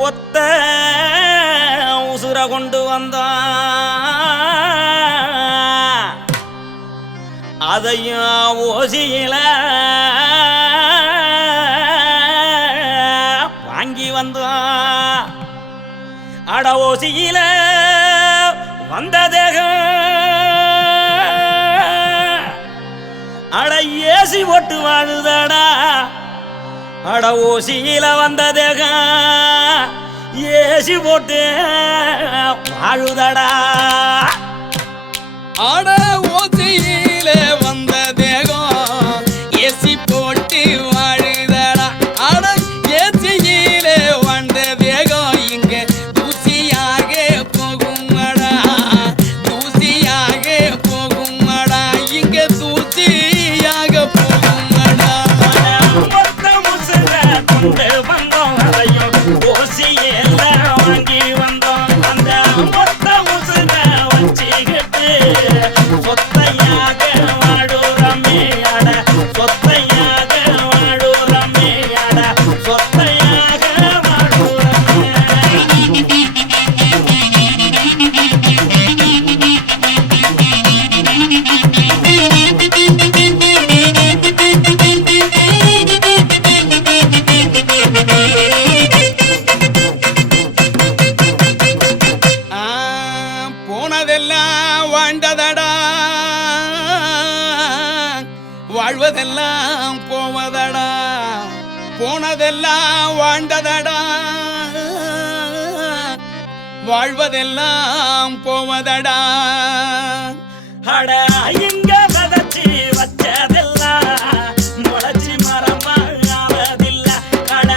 ஒத்த உசுர கொண்டு வந்தான் அதையும் ஓசியில வாங்கி வந்தான் அட ஓசியில வந்த தேகம் அட ஏசி போட்டு வாழுதடா அட ஓசியில வந்த தேகம் ஏசி போட்டு வாழுதடா அட ஓசியில வந்த தேகம் ஏசி போட்டு வாழுதடா அட ஏசியில வந்த தேகம் இங்க தூசியாக போகுமடா தூசியாக போகுமடா இங்க தூசியாக போகுமடா கொண்டு வந்தோம் அதையும் ஓசியில வாங்கி வந்தோம் அந்த மொத்த உசுர வச்சுக்கிட்டு சொத்தையாக வாடுறமே அட சொத்தையாக வாடுறமே அட சொத்தையாக வாடுறமே போனதெல்லாம் வாழ்ந்ததடா வாழ்வதெல்லாம் போவதடா போனதெல்லாம் வாழ்ந்ததடா வாழ்வதெல்லாம் போவதடா அட இங்க வதச்சி வச்சதெல்லாம் முளைச்சி மரமாவதில்ல அட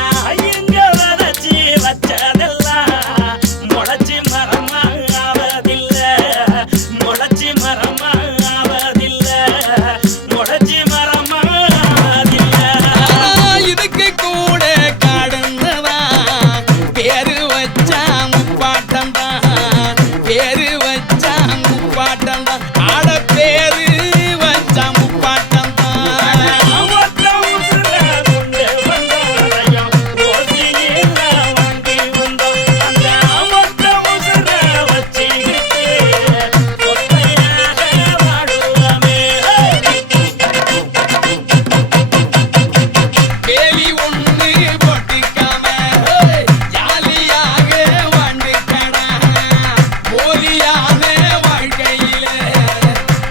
இங்க வதச்சி வச்சதெல்லாம் முளைச்சி மரமாவதில்ல முளைச்சி மரமாவதில்ல முளைச்சி மரமாவதில்ல இதுக்கு கூட காடுந்ததா பேரு வச்சா முப்பாட்டம்டா பேரு வச்சா முப்பாட்டம்டா ஆட பேரு வச்சா முப்பாட்டம்டா வேலி ஒண்ணு போட்டுக்காம ஜாலியாக வாழ்ந்துக்கடா போலியான வாழ்க்கையில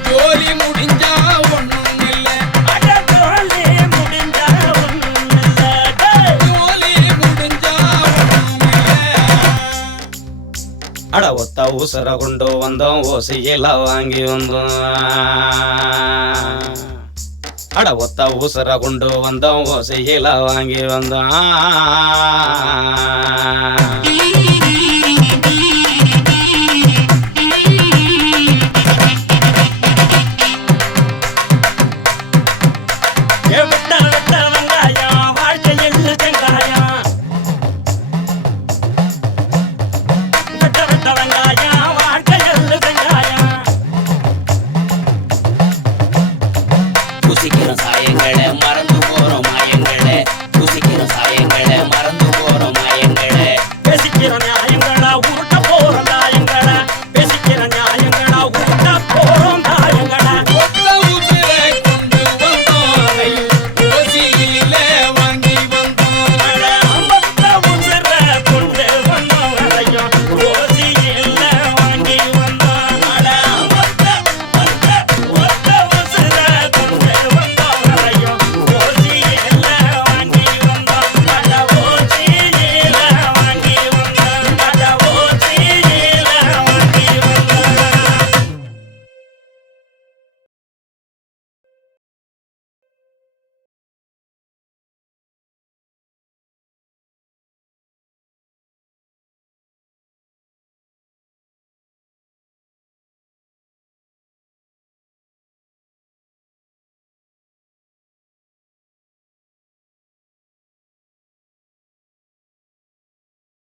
ஜோலி முடிஞ்சா ஒண்ணும் இல்ல ஜோலி முடிஞ்சா ஒண்ணும் இல்ல அட ஒத்த உசுர கொண்டு வந்தோம் ஓசியில வாங்கி வந்தோம் அட ஒத்த உசுர கொண்டு வந்தோம் ஓசியில வாங்கி வந்தோம்